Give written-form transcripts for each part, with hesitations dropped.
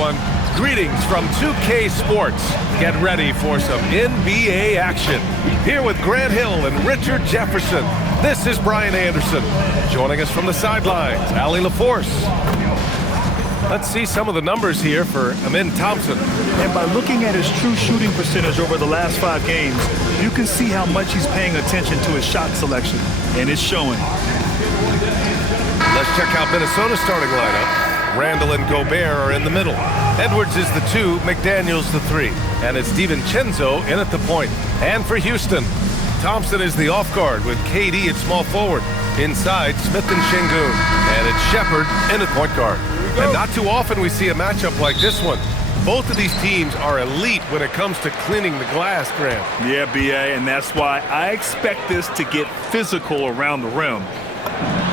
everyone. Greetings from 2K Sports. Get ready for some NBA action. Here with Grant Hill and Richard Jefferson, this is Brian Anderson. Joining us from the sidelines, Allie LaForce. Let's see some of the numbers here for Amin Thompson. And by looking at his true shooting percentage over the last 5 games, you can see how much he's paying attention to his shot selection, and it's showing. Let's check out Minnesota's starting lineup. Randall and Gobert are in the middle. Edwards is the 2, McDaniels the 3. And it's DiVincenzo in at the point. And for Houston, Thompson is the off guard with KD at small forward. Inside, Smith and Şengün. And it's Shepherd in at point guard. And not too often we see a matchup like this one. Both of these teams are elite when it comes to cleaning the glass, Grant. Yeah, B.A., and that's why I expect this to get physical around the rim,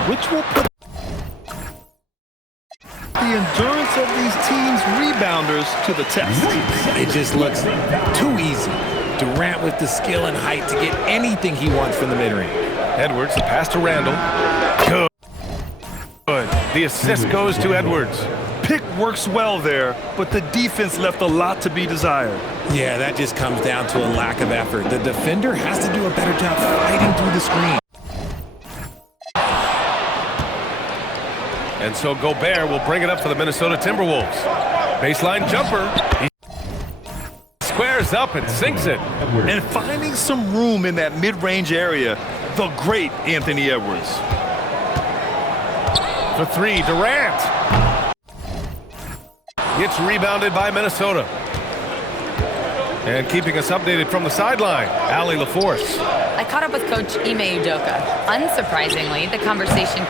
which will put the endurance of these teams' rebounders to the test. It just looks too easy. Durant with the skill and height to get anything he wants from the mid-range. Edwards, the pass to Randall. Good. The assist goes to Edwards. Pick works well there, but the defense left a lot to be desired. Yeah, that just comes down to a lack of effort. The defender has to do a better job fighting through the screen. And so Gobert will bring it up for the Minnesota Timberwolves. Baseline jumper. He squares up and sinks it. And finding some room in that mid-range area, the great Anthony Edwards. For 3, Durant. It's rebounded by Minnesota. And keeping us updated from the sideline, Allie LaForce. I caught up with Coach Ime Udoka. Unsurprisingly, the conversation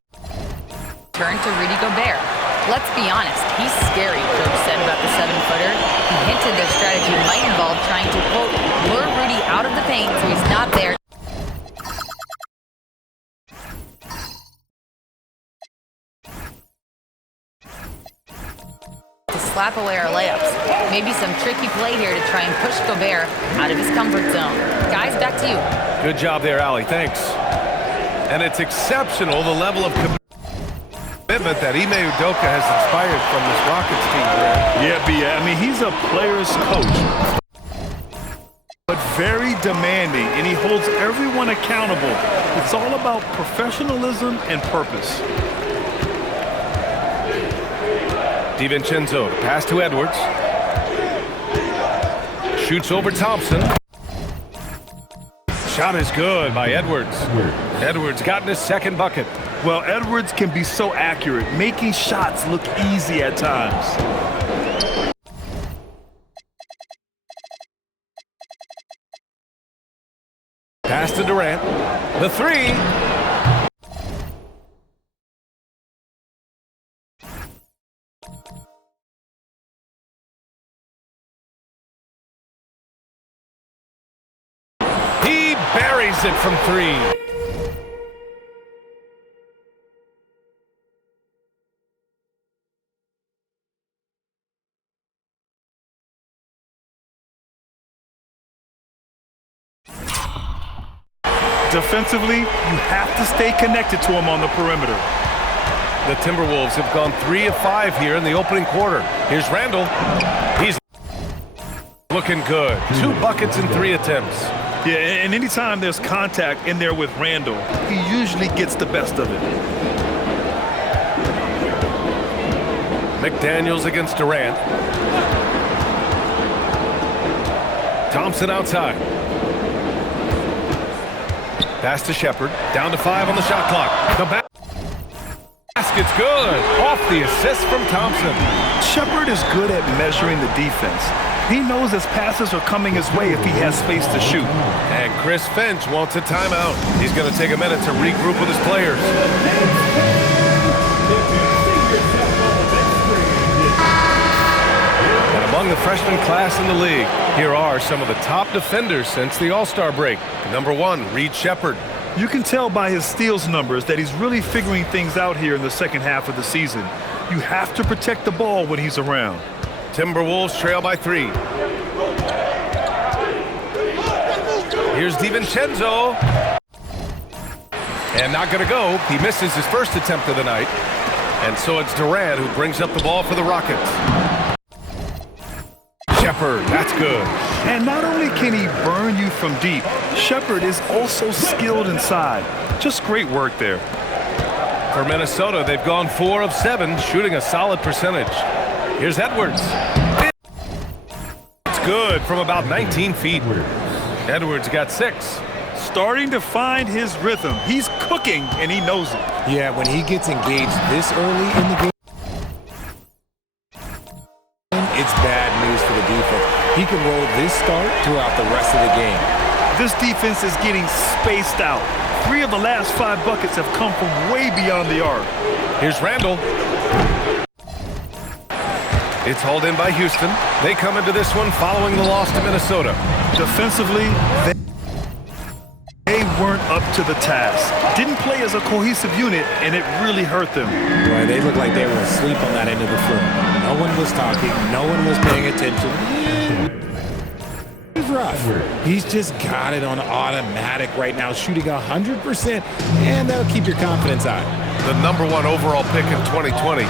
turned to Rudy Gobert. Let's be honest, he's scary, Coach said about the 7-footer. He hinted their strategy might involve trying to, quote, lure Rudy out of the paint so he's not there to slap away our layups. Maybe some tricky play here to try and push Gobert out of his comfort zone. Guys, back to you. Good job there, Allie. Thanks. And it's exceptional, the level of commitment that Ime Udoka has inspired from this Rockets team. Yeah, B.A. I mean, he's a player's coach, but very demanding, and he holds everyone accountable. It's all about professionalism and purpose. DiVincenzo, pass to Edwards. Shoots over Thompson. Shot is good by Edwards. Edwards gotten his second bucket. Well, Edwards can be so accurate, making shots look easy at times. Pass to Durant. The 3. He buries it from 3. Defensively, you have to stay connected to him on the perimeter. The Timberwolves have gone 3 of 5 here in the opening quarter. Here's Randall. He's looking good. 2 buckets in 3 attempts. Yeah, and anytime there's contact in there with Randall, he usually gets the best of it. McDaniels against Durant. Thompson outside. Pass to Shepherd. Down to 5 on the shot clock. The basket's good. Off the assist from Thompson. Shepherd is good at measuring the defense. He knows his passes are coming his way if he has space to shoot. And Chris Finch wants a timeout. He's going to take a minute to regroup with his players. And among the freshman class in the league, here are some of the top defenders since the All-Star break. Number 1, Reed Shepherd. You can tell by his steals numbers that he's really figuring things out here in the second half of the season. You have to protect the ball when he's around. Timberwolves trail by 3. Here's DiVincenzo. And not going to go. He misses his first attempt of the night. And so it's Durant who brings up the ball for the Rockets. Shepard, that's good. And not only can he burn you from deep, Shepard is also skilled inside. Just great work there. For Minnesota, they've gone 4 of 7, shooting a solid percentage. Here's Edwards. It's good from about 19 feet. Edwards got 6. Starting to find his rhythm. He's cooking, and he knows it. Yeah, when he gets engaged this early in the game, it's bad news for the defense. He can roll this start throughout the rest of the game. This defense is getting spaced out. 3 of the last 5 buckets have come from way beyond the arc. Here's Randall. It's hauled in by Houston. They come into this one following the loss to Minnesota. Defensively, they weren't up to the task. Didn't play as a cohesive unit, and it really hurt them. Boy, they looked like they were asleep on that end of the floor. No one was talking. No one was paying attention. He's rough. He's just got it on automatic right now, shooting 100%, and that'll keep your confidence high. The #1 overall pick in 2020.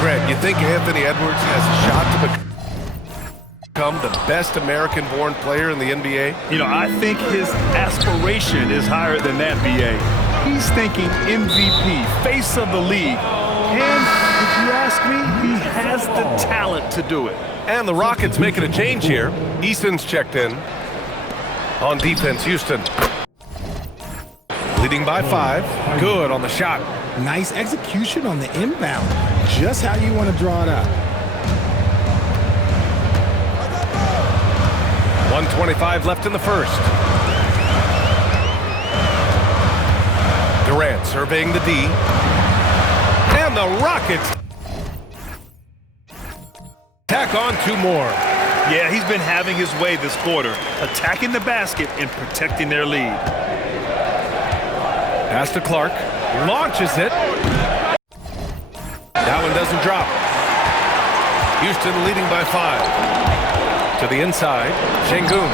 Greg, you think Anthony Edwards has a shot to become the best American-born player in the NBA? You know, I think his aspiration is higher than that, B.A. He's thinking MVP, face of the league. And if you ask me, he has the talent to do it. And the Rockets making a change here. Eason's checked in. On defense, Houston. Leading by 5. Good on the shot. Nice execution on the inbound. Just how you want to draw it up. 1:25 left in the first. Durant surveying the D. And the Rockets tack on 2 more. Yeah, he's been having his way this quarter, attacking the basket and protecting their lead. Pass to Clark. Launches it. That one doesn't drop. Houston leading by 5. To the inside. Şengün.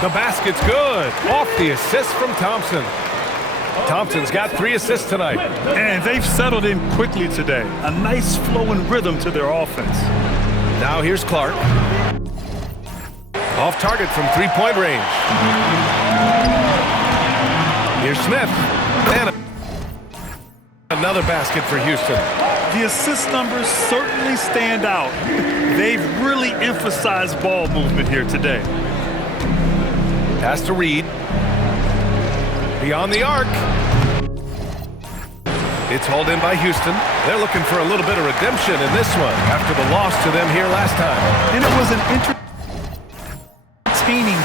The basket's good. Off the assist from Thompson. Thompson's got 3 assists tonight. And they've settled in quickly today. A nice flowing rhythm to their offense. Now here's Clark. Off target from 3-point range. Here's Smith. And another basket for Houston. The assist numbers certainly stand out. They've really emphasized ball movement here today. Pass to Reed. Beyond the arc. It's hauled in by Houston. They're looking for a little bit of redemption in this one after the loss to them here last time. And it was an entertaining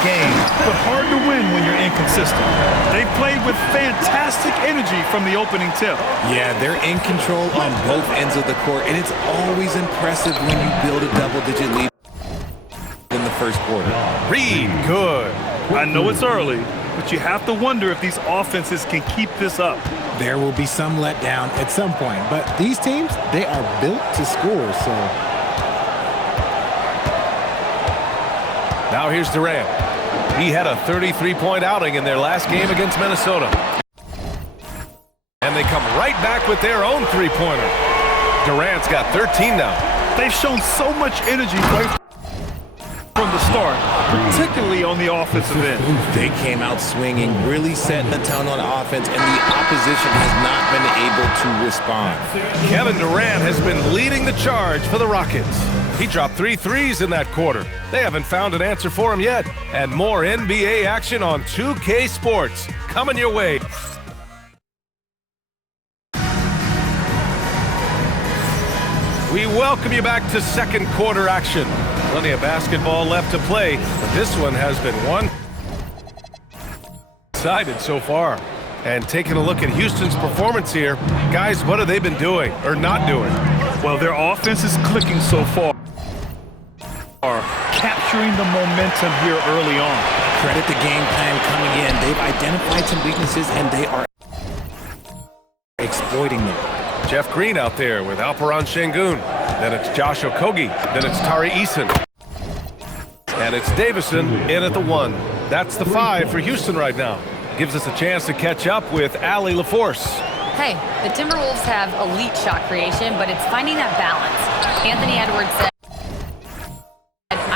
game, but hard to win when you're inconsistent. They played with fantastic energy from the opening tip. Yeah, they're in control on both ends of the court, and it's always impressive when you build a double-digit lead in the first quarter. Reed, good. I know it's early, but you have to wonder if these offenses can keep this up. There will be some letdown at some point, but these teams, they are built to score, so. Now here's Durant. He had a 33-point outing in their last game against Minnesota. And they come right back with their own 3-pointer. Durant's got 13 now. They've shown so much energy right from the start, particularly on the offensive end. They came out swinging, really setting the tone on offense, and the opposition has not been able to respond. Kevin Durant has been leading the charge for the Rockets. He dropped 3 threes in that quarter. They haven't found an answer for him yet. And more NBA action on 2K Sports coming your way. We welcome you back to second quarter action. Plenty of basketball left to play, but this one has been one-sided so far. And taking a look at Houston's performance here, guys, what have they been doing or not doing? Well, their offense is clicking so far, capturing the momentum here early on. Credit the game plan coming in. They've identified some weaknesses, and they are exploiting them. Jeff Green out there with Alperen Şengün. Then it's Josh Okogie. Then it's Tari Eason. And it's Davison in at the 1. That's the 5 for Houston right now. Gives us a chance to catch up with Allie LaForce. Hey, the Timberwolves have elite shot creation, but it's finding that balance. Anthony Edwards said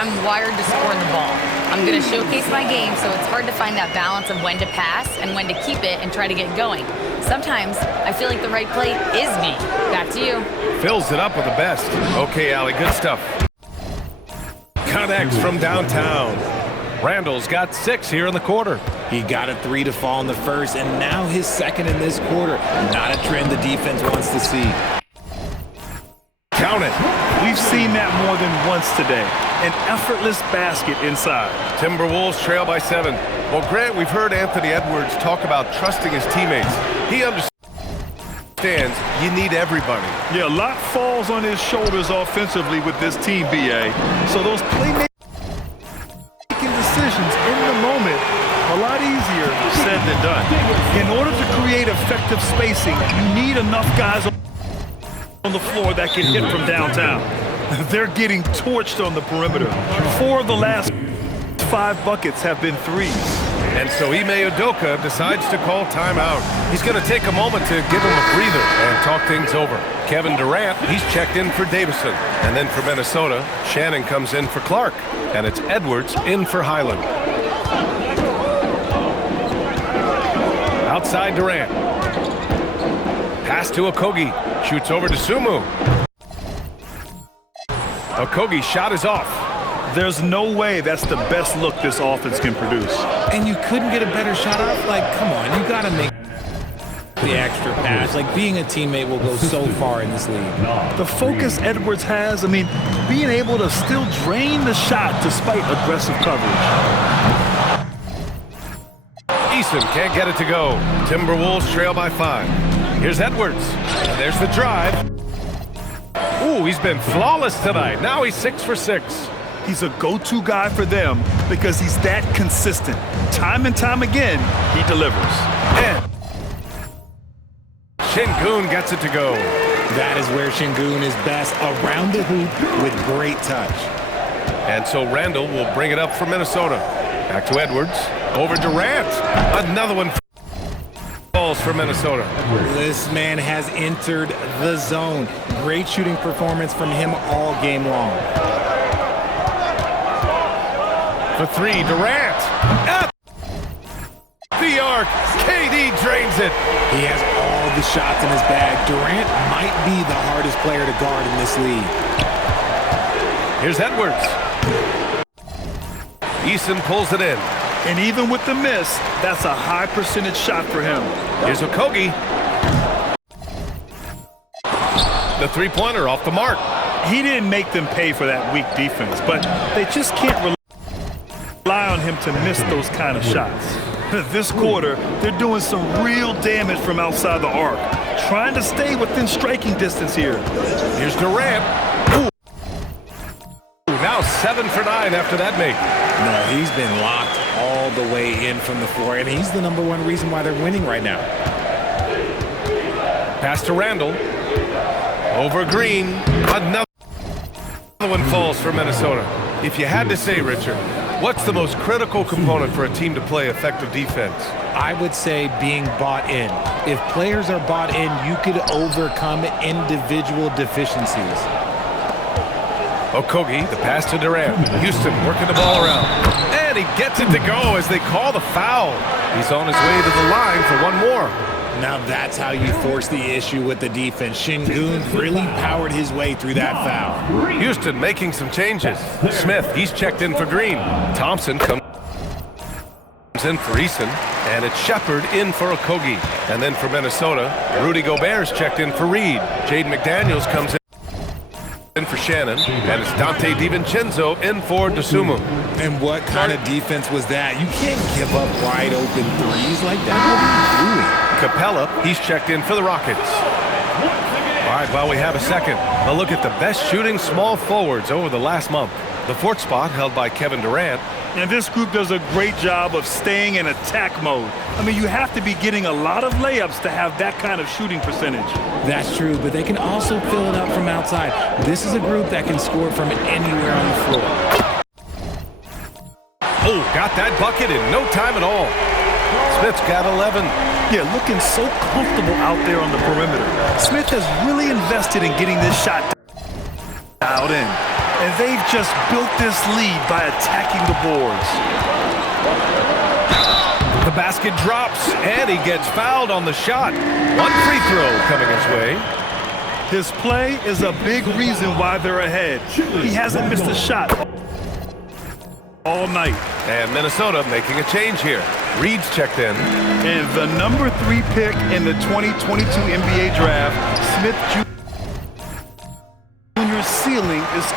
I'm wired to score the ball. I'm going to showcase my game, so it's hard to find that balance of when to pass and when to keep it and try to get going. Sometimes I feel like the right play is me. Back to you. Fills it up with the best. Okay, Allie, good stuff. Connects from downtown. Randall's got 6 here in the quarter. He got a 3 to fall in the first, and now his second in this quarter. Not a trend the defense wants to see. Count it. We've seen that more than once today. An effortless basket inside. Timberwolves trail by 7. Well, Grant, we've heard Anthony Edwards talk about trusting his teammates. He understands you need everybody. Yeah, a lot falls on his shoulders offensively with this team, BA. So those playmaking decisions in the moment, a lot easier said than done. In order to create effective spacing, you need enough guys on the floor that can hit from downtown. They're getting torched on the perimeter. 4 of the last 5 buckets have been threes. And so Ime Udoka decides to call timeout. He's going to take a moment to give him a breather and talk things over. Kevin Durant, he's checked in for Davison. And then for Minnesota, Shannon comes in for Clark. And it's Edwards in for Highland. Outside Durant. Pass to Okogie. Shoots over to Sumu. Okogie's shot is off. There's no way that's the best look this offense can produce. And you couldn't get a better shot off? Like, come on, you got to make the extra pass. Like, being a teammate will go so far in this league. The focus Edwards has, I mean, being able to still drain the shot despite aggressive coverage. Eason can't get it to go. Timberwolves trail by 5. Here's Edwards. And there's the drive. Ooh, he's been flawless tonight. Now he's 6 for 6. He's a go-to guy for them because he's that consistent. Time and time again, he delivers. And Şengün gets it to go. That is where Şengün is best, around the hoop with great touch. And so Randall will bring it up for Minnesota. Back to Edwards. Over Durant. Another one falls for Minnesota. This man has entered the zone. Great shooting performance from him all game long. For 3, Durant. At the arc. KD drains it. He has all the shots in his bag. Durant might be the hardest player to guard in this league. Here's Edwards. Eason pulls it in. And even with the miss, that's a high percentage shot for him. Here's Okogie. The three-pointer off the mark. He didn't make them pay for that weak defense, but they just can't rely on him to miss those kind of shots. This quarter, they're doing some real damage from outside the arc, trying to stay within striking distance here. Here's Durant. Ooh. Now 7 for 9 after that make. No, he's been locked all the way in from the floor, and he's the #1 reason why they're winning right now. Pass to Randall. Over Green. Another one falls for Minnesota. If you had to say, Richard, what's the most critical component for a team to play effective defense? I would say being bought in. If players are bought in, you could overcome individual deficiencies. Okogie, the pass to Durant. Houston working the ball around. And he gets it to go as they call the foul. He's on his way to the line for one more. Now that's how you force the issue with the defense. Şengün really powered his way through that foul. Houston making some changes. Smith, he's checked in for Green. Thompson comes in for Eason. And it's Shepard in for Okogie. And then for Minnesota, Rudy Gobert's checked in for Reed. Jaden McDaniels comes in for Shannon. And it's Dante DiVincenzo in for Dosunmu. And what kind of defense was that? You can't give up wide open threes like that. What are you doing? Capella, he's checked in for the Rockets. All right, well, we have a second. A look at the best shooting small forwards over the last month. The 4th spot held by Kevin Durant. And this group does a great job of staying in attack mode. I mean, you have to be getting a lot of layups to have that kind of shooting percentage. That's true, but they can also fill it up from outside. This is a group that can score from anywhere on the floor. Oh, got that bucket in no time at all. Smith's got 11. Yeah, looking so comfortable out there on the perimeter. Smith has really invested in getting this shot dialed in. And they've just built this lead by attacking the boards. The basket drops, and he gets fouled on the shot. One free throw coming his way. His play is a big reason why they're ahead. He hasn't missed a shot all night. And Minnesota making a change here. Reed's checked in. And the number 3 pick in the 2022 NBA draft, Smith Jr.'s ceiling is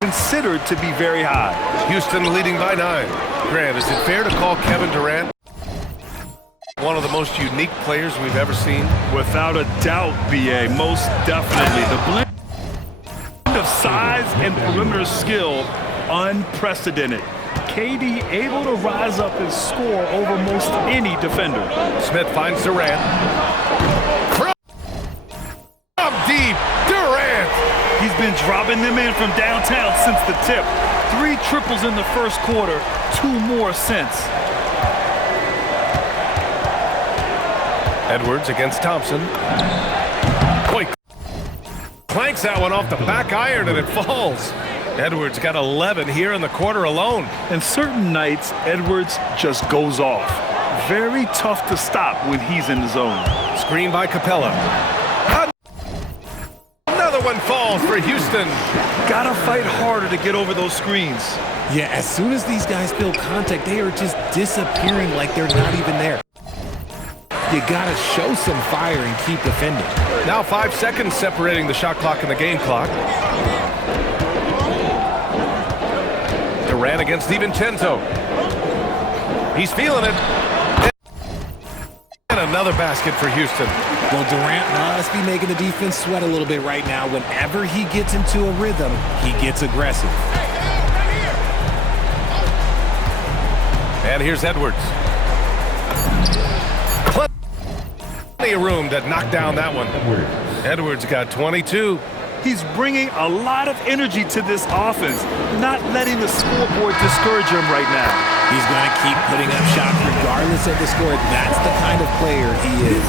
considered to be very high. Houston leading by 9. Grant, is it fair to call Kevin Durant one of the most unique players we've ever seen? Without a doubt, BA, most definitely. The blend of size and perimeter skill, unprecedented. KD able to rise up and score over most any defender. Smith finds Durant. From deep, Durant! He's been dropping them in from downtown since the tip. 3 triples in the first quarter, 2 more since. Edwards against Thompson. Boy, clanks that one off the back iron and it falls. Edwards got 11 here in the quarter alone. And certain nights, Edwards just goes off. Very tough to stop when he's in the zone. Screen by Capella. Another one falls for Houston. Gotta fight harder to get over those screens. Yeah, as soon as these guys feel contact, they are just disappearing like they're not even there. You gotta show some fire and keep defending. Now 5 seconds separating the shot clock and the game clock. Durant against DiVincenzo. He's feeling it. And another basket for Houston. Well, Durant must be making the defense sweat a little bit right now. Whenever he gets into a rhythm, he gets aggressive. And here's Edwards. Plenty of room to knock down that one. Edwards got 22. He's bringing a lot of energy to this offense, not letting the scoreboard discourage him right now. He's going to keep putting up shots regardless of the score. That's the kind of player he is.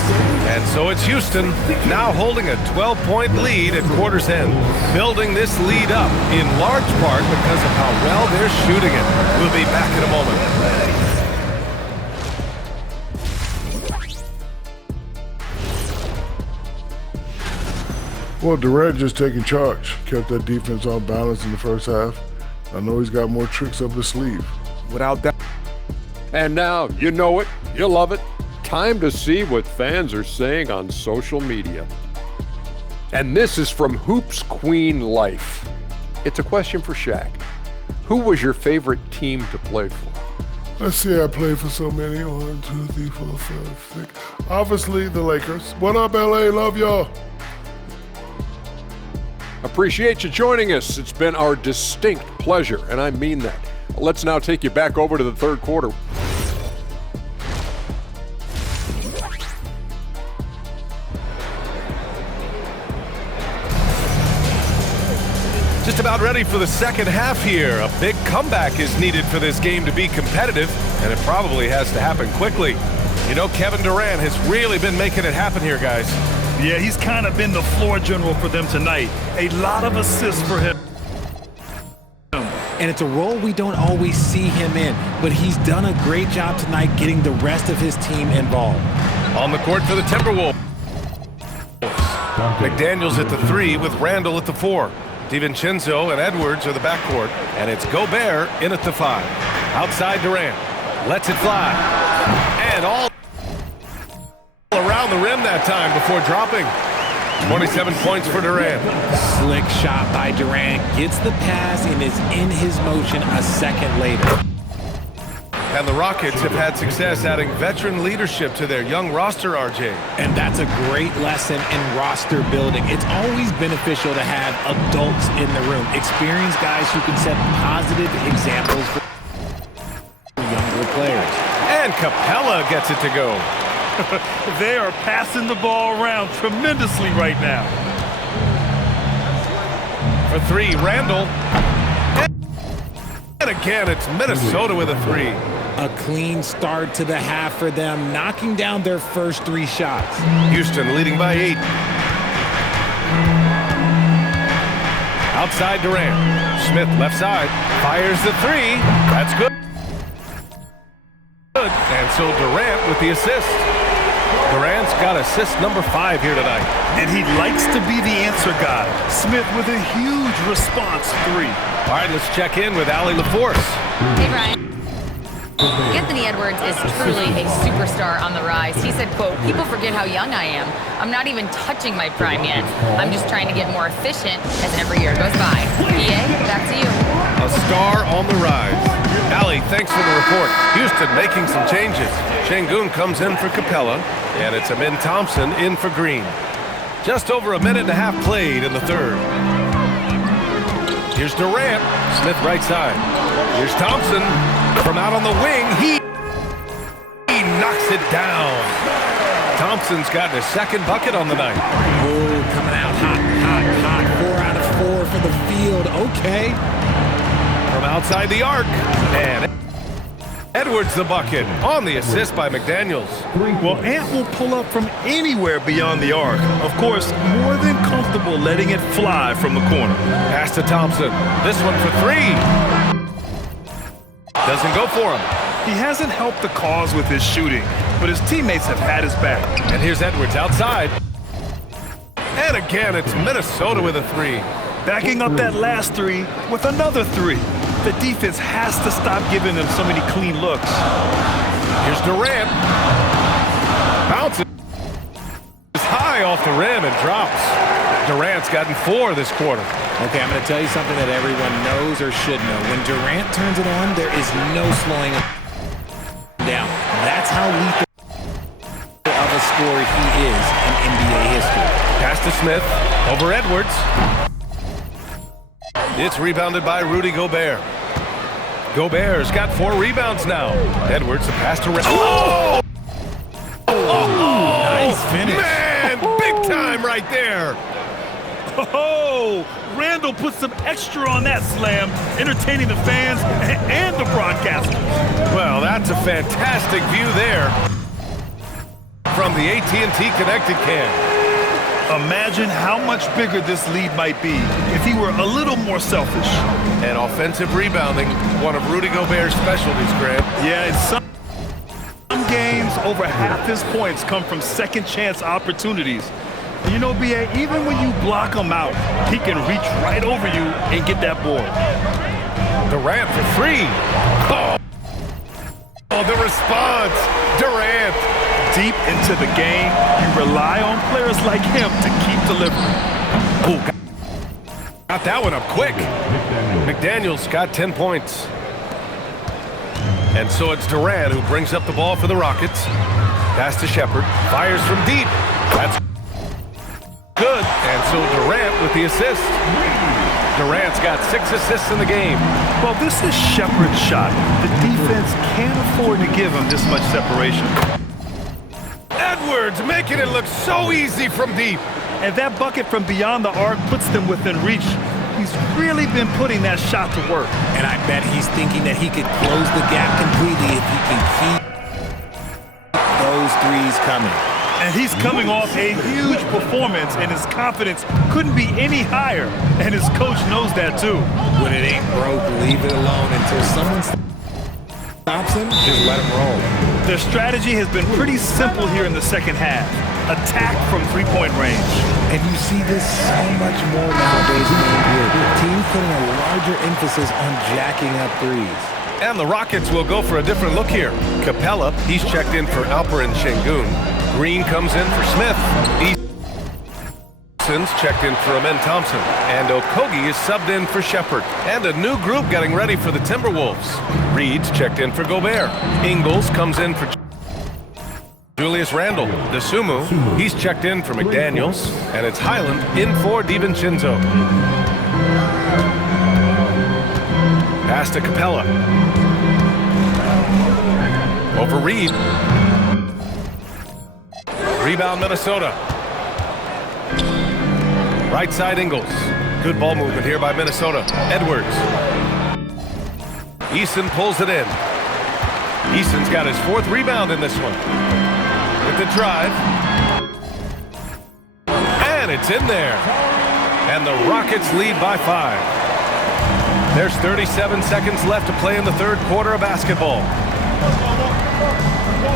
And so it's Houston now holding a 12-point lead at quarter's end, building this lead up in large part because of how well they're shooting it. We'll be back in a moment. Well, Durant just taking charge. Kept that defense on balance in the first half. I know he's got more tricks up his sleeve. Without doubt. And now, you know it, you love it. Time to see what fans are saying on social media. And this is from Hoops Queen Life. It's a question for Shaq. Who was your favorite team to play for? Let's see, I played for so many. 1, 2, 3, 4, 5, 6. Obviously, the Lakers. What up, LA? Love y'all. Appreciate you joining us. It's been our distinct pleasure, and I mean that. Let's now take you back over to the third quarter. Just about ready for the second half here. A big comeback is needed for this game to be competitive, and it probably has to happen quickly. You know, Kevin Durant has really been making it happen here, guys. Yeah, he's kind of been the floor general for them tonight. A lot of assists for him. And it's a role we don't always see him in, but he's done a great job tonight getting the rest of his team involved. On the court for the Timberwolves. McDaniels at the 3 with Randall at the 4. DiVincenzo and Edwards are the backcourt, and it's Gobert in at the 5. Outside Durant, lets it fly, and all around the rim that time before dropping. 27 points for Durant. Slick shot by Durant, gets the pass and is in his motion a second later. And the Rockets have had success adding veteran leadership to their young roster, RJ. And that's a great lesson in roster building. It's always beneficial to have adults in the room, experienced guys who can set positive examples for younger players. And Capella gets it to go. They are passing the ball around tremendously right now. For 3, Randall. And again, it's Minnesota with a 3. A clean start to the half for them, knocking down their first 3 shots. Houston leading by 8. Outside Durant. Smith left side. Fires the three. That's good. And so Durant with the assist. Durant's got assist number 5 here tonight. And he likes to be the answer guy. Smith with a huge response three. All right, let's check in with Allie LaForce. Hey, Ryan. Anthony Edwards is truly a superstar on the rise. He said, quote, "People forget how young I am. I'm not even touching my prime yet. I'm just trying to get more efficient as every year goes by." EA, back to you. A star on the rise. Allie, thanks for the report. Houston making some changes. Şengün comes in for Capella, and it's Amin Thompson in for Green. Just over a minute and a half played in the third. Here's Durant. Smith right side. Here's Thompson. From out on the wing, he knocks it down. Thompson's gotten his second bucket on the night. Oh, coming out hot. 4 out of 4 for the field. Okay. From outside the arc. And Edwards the bucket on the assist by McDaniels. Well, Ant will pull up from anywhere beyond the arc. Of course, more than comfortable letting it fly from the corner. Pass to Thompson. This one for 3. Doesn't go for him. He hasn't helped the cause with his shooting, but his teammates have had his back. And here's Edwards outside. And again, it's Minnesota with a 3. Backing up that last 3 with another 3. The defense has to stop giving them so many clean looks. Here's Durant. Bounces high off the rim and drops. Durant's gotten 4 this quarter. Okay, I'm going to tell you something that everyone knows or should know. When Durant turns it on, there is no slowing him down. That's how lethal of a scorer he is in NBA history. Pass to Smith. Over Edwards. It's rebounded by Rudy Gobert. Gobert's got 4 rebounds now. Edwards, a pass to Oh! Nice finish. Man, big time right there. Oh, Randall put some extra on that slam, entertaining the fans and the broadcasters. Well, that's a fantastic view there from the AT&T Connected Cam. Imagine how much bigger this lead might be if he were a little more selfish. And offensive rebounding, one of Rudy Gobert's specialties, Grant. Yeah, in some games, over half his points come from second chance opportunities. You know, B.A., even when you block him out, he can reach right over you and get that board. Durant for 3. Oh, the response. Durant. Deep into the game, you rely on players like him to keep delivering. Oh, got that one up quick. McDaniels got 10 points. And so it's Durant who brings up the ball for the Rockets. Pass to Shepherd. Fires from deep. That's good. And so Durant with the assist. Durant's got 6 assists in the game. Well, this is Shepherd's shot. The defense can't afford to give him this much separation. Edwards making it look so easy from deep. And that bucket from beyond the arc puts them within reach. He's really been putting that shot to work. And I bet he's thinking that he could close the gap completely if he can keep those threes coming. And he's coming off a huge performance, and his confidence couldn't be any higher. And his coach knows that too. When it ain't broke, leave it alone until someone stops him, just let him roll. Their strategy has been pretty simple here in the second half. Attack from three-point range. And you see this so much more nowadays in the NBA. Teams putting a larger emphasis on jacking up threes. And the Rockets will go for a different look here. Capella, he's checked in for Alperen Şengün. Green comes in for Smith. Easton's checked in for Amin Thompson. And Okogie is subbed in for Shepherd. And a new group getting ready for the Timberwolves. Reed's checked in for Gobert. Ingles comes in for Julius Randle. Dosunmu, he's checked in for McDaniels. And it's Highland in for DiVincenzo. Pass to Capella. Over Reed. Rebound Minnesota. Right side Ingles. Good ball movement here by Minnesota. Edwards. Eason pulls it in. Eason's got his 4th rebound in this one. With the drive. And it's in there. And the Rockets lead by 5. There's 37 seconds left to play in the third quarter of basketball.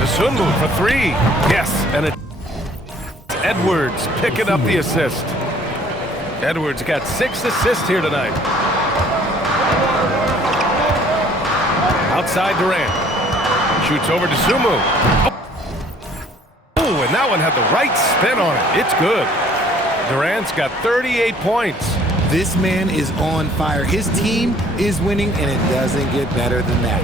Dosunmu for 3. Yes, and it's Edwards picking up the assist. Edwards got 6 assists here tonight. Outside Durant. Shoots over to Sumu. Oh, and that one had the right spin on it. It's good. Durant's got 38 points. This man is on fire. His team is winning, and it doesn't get better than that.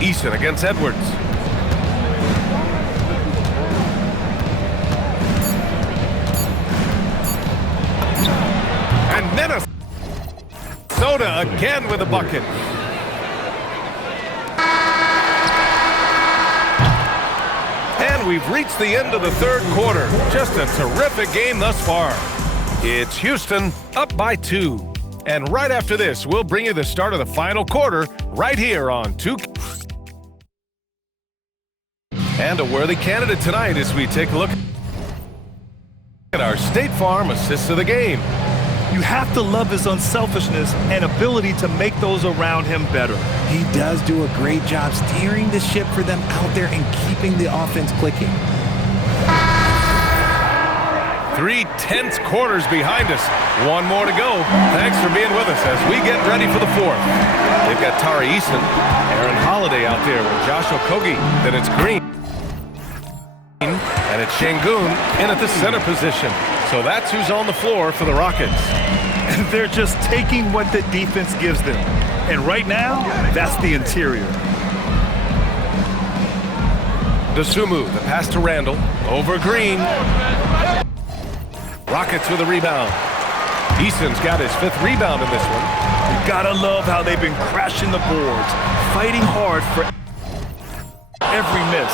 Eason against Edwards. And Minnesota again with a bucket. And we've reached the end of the third quarter. Just a terrific game thus far. It's Houston up by 2. And right after this, we'll bring you the start of the final quarter right here on 2. And a worthy candidate tonight as we take a look at our State Farm assists of the game. You have to love his unselfishness and ability to make those around him better. He does do a great job steering the ship for them out there and keeping the offense clicking. 3 tense quarters behind us. 1 more to go. Thanks for being with us as we get ready for the 4th. They've got Tari Eason, Aaron Holiday out there with Josh Okogie. Then it's Green. And it's Şengün in at the center position. So that's who's on the floor for the Rockets. And they're just taking what the defense gives them. And right now, that's the interior. Dosunmu, the pass to Randall. Over Green. Rockets with a rebound. Eason's got his 5th rebound in this one. You gotta love how they've been crashing the boards, fighting hard for every miss.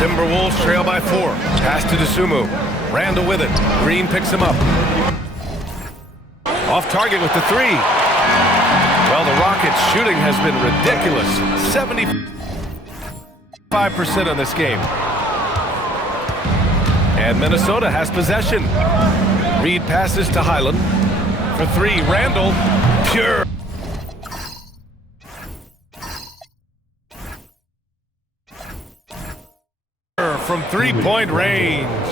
Timberwolves trail by 4. Pass to Dosunmu. Randall with it. Green picks him up. Off target with the 3. Well, the Rockets' shooting has been ridiculous. 75% in this game. And Minnesota has possession. Reed passes to Highland. For 3, Randall. Pure. From 3-point range.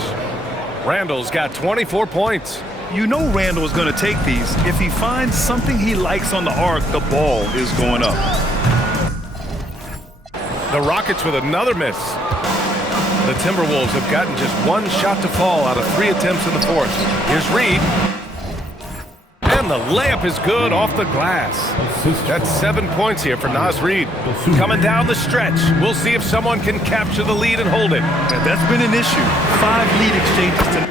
Randall's got 24 points. You know Randall is going to take these. If he finds something he likes on the arc, the ball is going up. The Rockets with another miss. The Timberwolves have gotten just 1 shot to fall out of 3 attempts in the 4th. Here's Reed. And the layup is good off the glass. That's 7 points here for Naz Reid. Coming down the stretch. We'll see if someone can capture the lead and hold it. And that's been an issue. 5 lead exchanges tonight.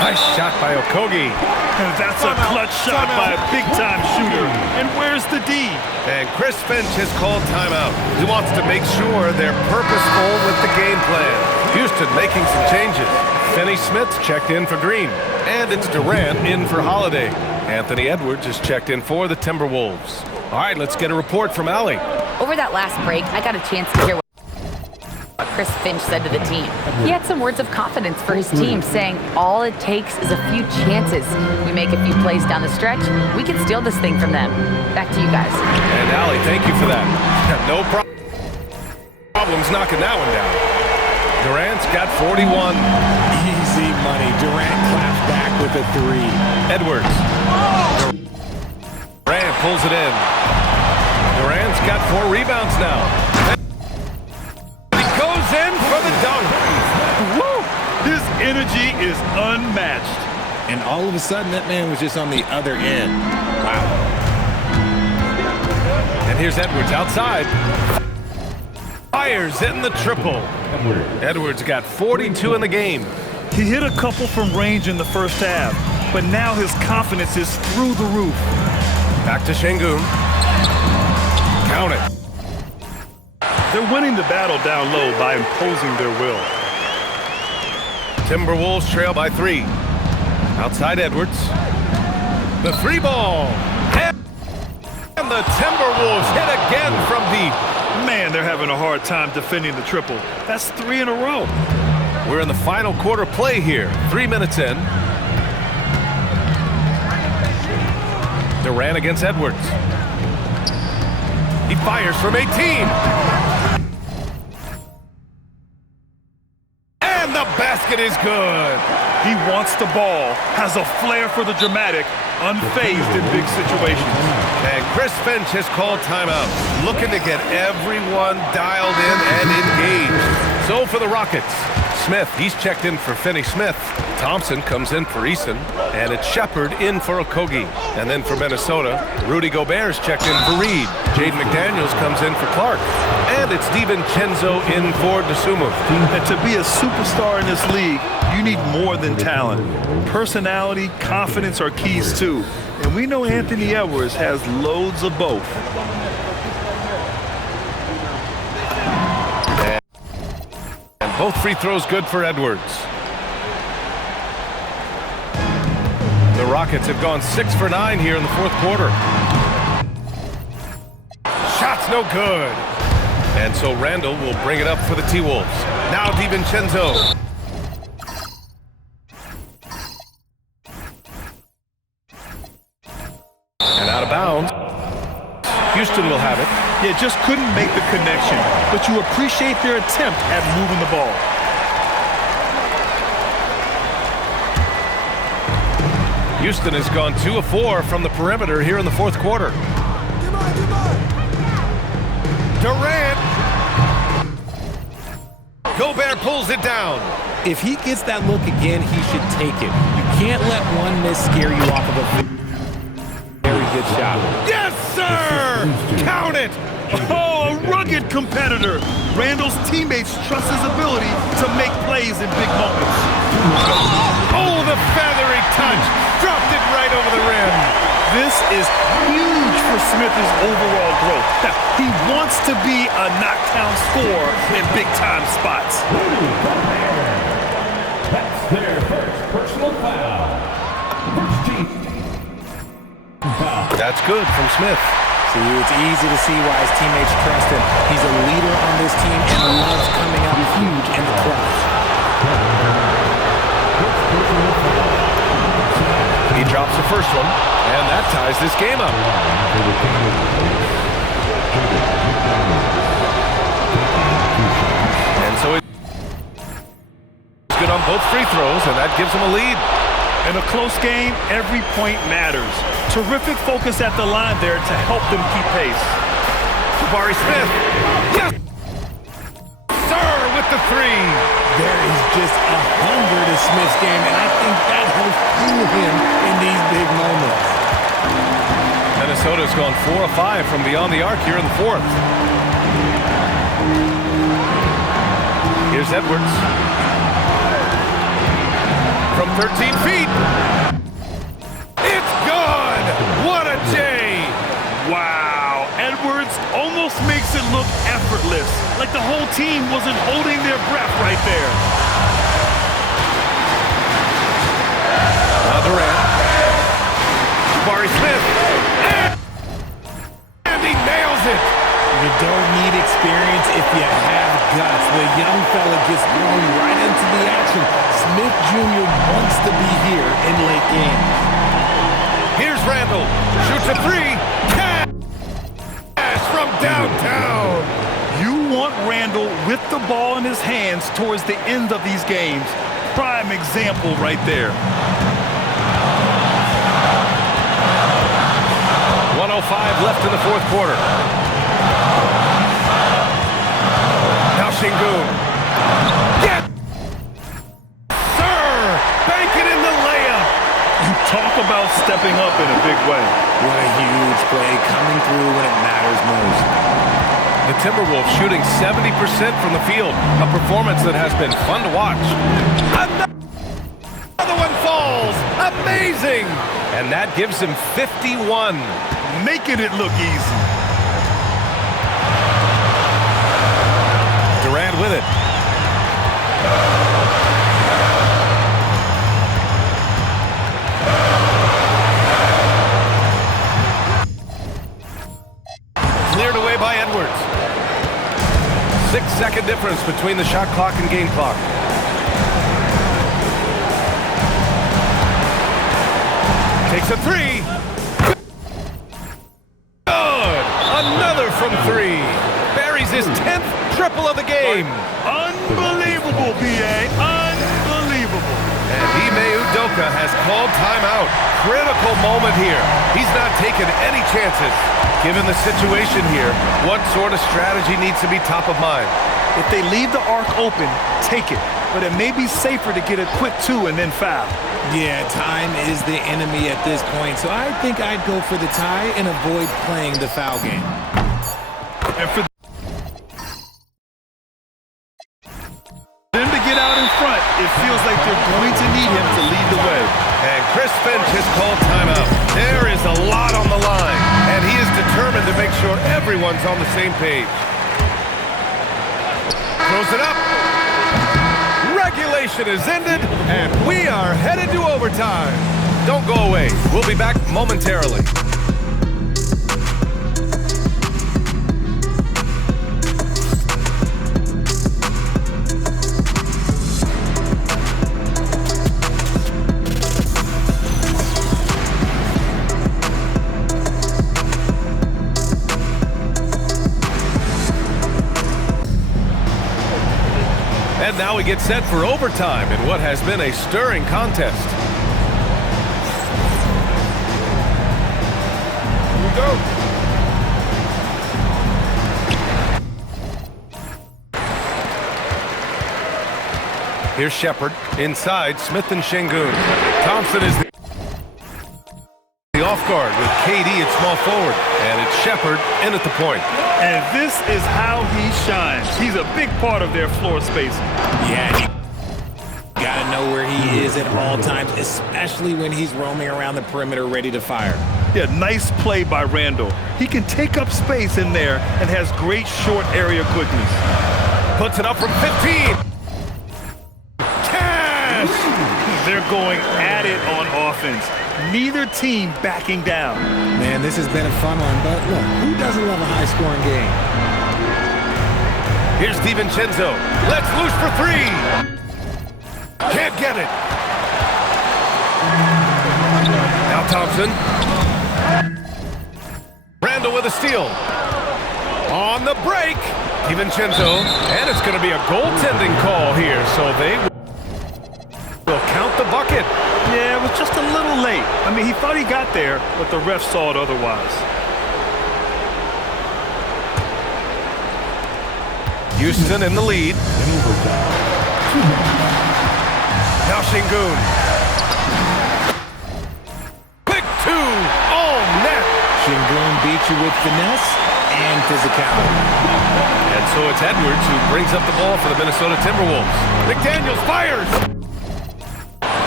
Nice shot by Okogie. And that's a clutch shot by a big-time shooter. And where's the D? And Chris Finch has called timeout. He wants to make sure they're purposeful with the game plan. Houston making some changes. Finney Smith's checked in for Green. And it's Durant in for Holiday. Anthony Edwards is checked in for the Timberwolves. All right, let's get a report from Allie. Over that last break, I got a chance to hear what Chris Finch said to the team. He had some words of confidence for his team, saying all it takes is a few chances. We make a few plays down the stretch, we can steal this thing from them. Back to you guys. And Allie, thank you for that. No problems knocking that one down. Durant's got 41. Easy money. Durant claps back with a 3. Edwards. Durant pulls it in. Durant's got 4 rebounds now. He goes in for the dunk. Woo! His energy is unmatched. And all of a sudden, that man was just on the other end. Wow. And here's Edwards outside. Fires hitting the triple. Edwards got 42 in the game. He hit a couple from range in the first half, but now his confidence is through the roof. Back to Şengün. Count it. They're winning the battle down low by imposing their will. Timberwolves trail by 3. Outside Edwards. The 3 ball. And the Timberwolves hit again from deep. Man, they're having a hard time defending the triple. That's 3 in a row. We're in the final quarter play here. 3 minutes in. Durant against Edwards. He fires from 18. And the basket is good. He wants the ball, has a flair for the dramatic, unfazed in big situations. And Chris Finch has called timeout, looking to get everyone dialed in and engaged. So for the Rockets, Smith, he's checked in for Finney-Smith. Thompson comes in for Eason, and it's Shepard in for Okogie. And then for Minnesota, Rudy Gobert's checked in for Reed. Jaden McDaniels comes in for Clark. And it's DiVincenzo in for Dosunmu. And to be a superstar in this league, you need more than talent. Personality, confidence are keys too. And we know Anthony Edwards has loads of both. And both free throws good for Edwards. The Rockets have gone 6 for 9 here in the fourth quarter. Shot's no good. And so Randall will bring it up for the T-Wolves. Now DiVincenzo. And out of bounds. Houston will have it. Yeah, just couldn't make the connection, but you appreciate their attempt at moving the ball. Houston has gone 2 of 4 from the perimeter here in the fourth quarter. Durant. Gobert pulls it down. If he gets that look again, he should take it. You can't let one miss scare you off of a very good shot. Yes, sir! Count it! Oh, a rugged competitor. Randall's teammates trust his ability to make plays in big moments. Oh, the feathery touch. Dropped it right over the rim. This is huge for Smith's overall growth. Now, he wants to be a knockdown scorer in big-time spots. That's their first personal foul. First team. That's good from Smith. See, it's easy to see why his teammates trust him. He's a leader on this team and loves coming up huge in the clutch. He drops the first one, and that ties this game up. And so it's good on both free throws, and that gives him a lead. In a close game, every point matters. Terrific focus at the line there to help them keep pace. Jabari Smith. Yes! Sir, with the three. There is just a hunger to Smith's game, and I think that helps fuel him in these big moments. Minnesota's gone 4 of 5 from beyond the arc here in the fourth. Here's Edwards. From 13 feet. It's good! What a J! Wow, Edwards almost makes it look effortless, like the whole team wasn't holding their breath right there. Now Durant. Jabari Smith. And he nails it! You don't need experience if you have guts. The young fella gets thrown right into the action. Smith Jr. wants to be here in late games. Here's Randall. Shoots a three. Cash from downtown. You want Randall with the ball in his hands towards the end of these games. Prime example right there. 1:05 left in the fourth quarter. Now Şengün. Get! Sir! Bank it in the layup. Talk about stepping up in a big way. What a huge play coming through when it matters most. The Timberwolves shooting 70% from the field. A performance that has been fun to watch. Another one falls. Amazing! And that gives him 51. Making it look easy. Durant with it. Cleared away by Edwards. 6-second difference between the shot clock and game clock. a three. Good. Another from three. Buries his 10th triple of the game. Unbelievable, B.A. Unbelievable. And Ime Udoka has called timeout. Critical moment here. He's not taking any chances. Given the situation here, what sort of strategy needs to be top of mind? If they leave the arc open, take it. But it may be safer to get a quick two and then foul. Yeah, time is the enemy at this point, so I think I'd go for the tie and avoid playing the foul game. And for them to get out in front, it feels like they're going to need him to lead the way. And Chris Finch has called timeout. There is a lot on the line, and he is determined to make sure everyone's on the same page. Throws it up. Regulation is ended, and we are headed to overtime. Don't go away. We'll be back momentarily. And now we get set for overtime in what has been a stirring contest. Here we go. Here's Shepard. Inside, Smith and Şengün. Thompson is the off guard with KD at small forward. And it's Shepard in at the point. And this is how he shines. He's a big part of their floor space. Yeah, you gotta know where he is at all times, especially when he's roaming around the perimeter ready to fire. Yeah, nice play by Randall. He can take up space in there and has great short area quickness. Puts it up from 15. Cash! They're going at it on offense. Neither team backing down. Man, this has been a fun one, but look, who doesn't love a high-scoring game? Here's DiVincenzo. Let's loose for three. Can't get it. Now Thompson. Randall with a steal. On the break. DiVincenzo. And it's going to be a goaltending call here, so they will count the bucket. Yeah, it was just a little late. I mean, he thought he got there, but the ref saw it otherwise. Houston in the lead. Now Şengün. Quick two. Oh, net. Şengün beat you with finesse and physicality. And so it's Edwards who brings up the ball for the Minnesota Timberwolves. McDaniels fires.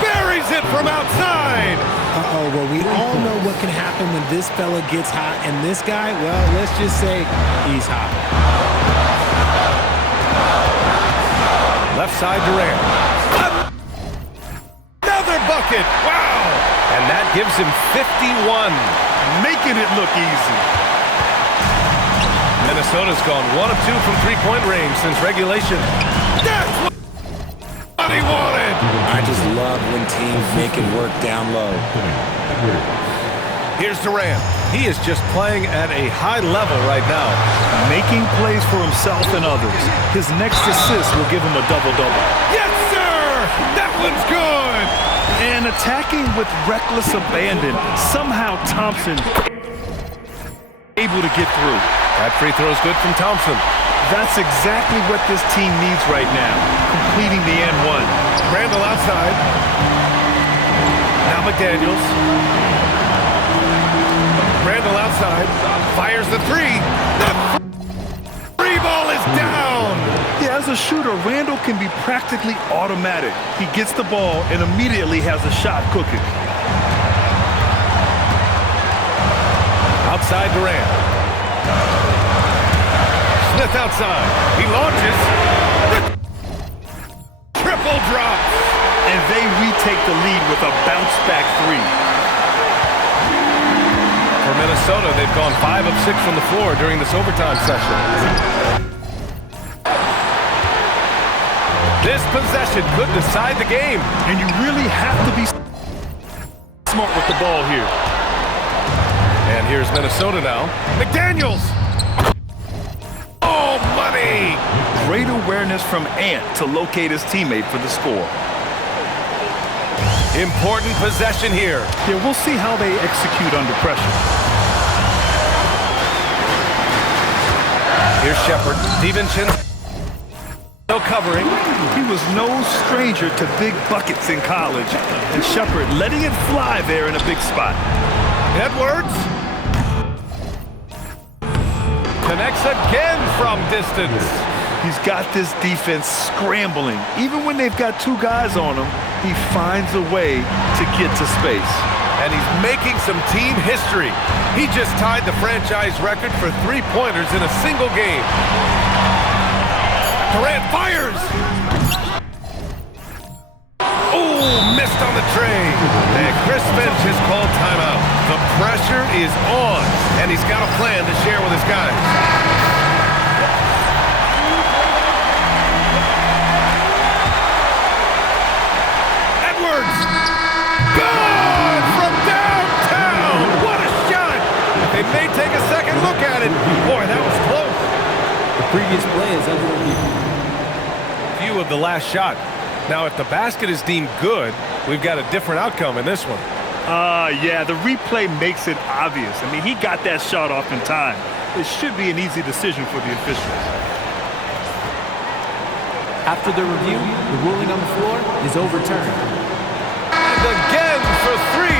Buries it from outside. Uh-oh, well, we all know what can happen when this fella gets hot, and this guy, well, let's just say he's hot. Left side Durant. Another bucket. Wow. And that gives him 51. Making it look easy. Minnesota's gone 1 of 2 from three-point range since regulation. That's what he wanted. I just love when teams make it work down low. Here's Durant. He is just playing at a high level right now. Making plays for himself and others. His next assist will give him a double-double. Yes, sir! That one's good! And attacking with reckless abandon, somehow Thompson able to get through. That free throw is good from Thompson. That's exactly what this team needs right now, completing the N1. Randall outside. Now McDaniels. Randall outside. Fires the three. The free ball is down. Yeah, as a shooter, Randall can be practically automatic. He gets the ball and immediately has a shot cooking. Outside Durant. Smith outside. He launches. Triple drop. And they retake the lead with a bounce-back three. For Minnesota, they've gone 5 of 6 from the floor during this overtime session. This possession could decide the game. And you really have to be smart with the ball here. And here's Minnesota now. McDaniels! Oh, money! Great awareness from Ant to locate his teammate for the score. Important possession here. Yeah, we'll see how they execute under pressure. Here's Shepard. DiVincenzo covering. He was no stranger to big buckets in college, and Shepard letting it fly there in a big spot. Edwards connects again from distance. He's got this defense scrambling. Even when they've got two guys on him, he finds a way to get to space. And he's making some team history. He just tied the franchise record for three-pointers in a single game. Durant fires! Oh, missed on the tray. And Chris Finch has called timeout. The pressure is on, and he's got a plan to share with his guys. Edwards! Good from downtown! What a shot! They may take a second look at it. Boy, that was close. The previous play is under review. View of the last shot. Now, if the basket is deemed good, we've got a different outcome in this one. Yeah, the replay makes it obvious. I mean, he got that shot off in time. It should be an easy decision for the officials. After the review, the ruling on the floor is overturned. And again for three.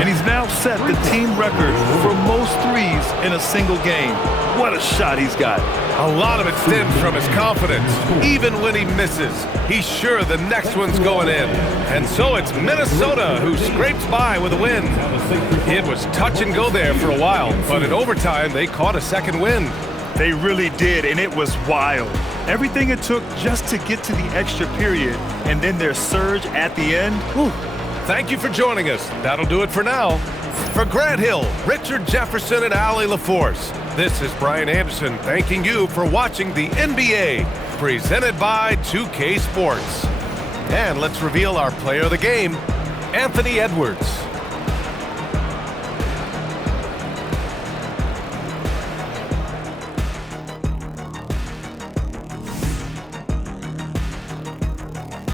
And he's now set the team record for most threes in a single game. What a shot he's got. A lot of it stems from his confidence. Even when he misses, he's sure the next one's going in. And so it's Minnesota who scrapes by with a win. It was touch and go there for a while, but in overtime, they caught a second win. They really did, and it was wild. Everything it took just to get to the extra period, and then their surge at the end. Whew. Thank you for joining us. That'll do it for now. For Grant Hill, Richard Jefferson, and Allie LaForce, this is Brian Anderson thanking you for watching the NBA, presented by 2K Sports. And let's reveal our player of the game, Anthony Edwards.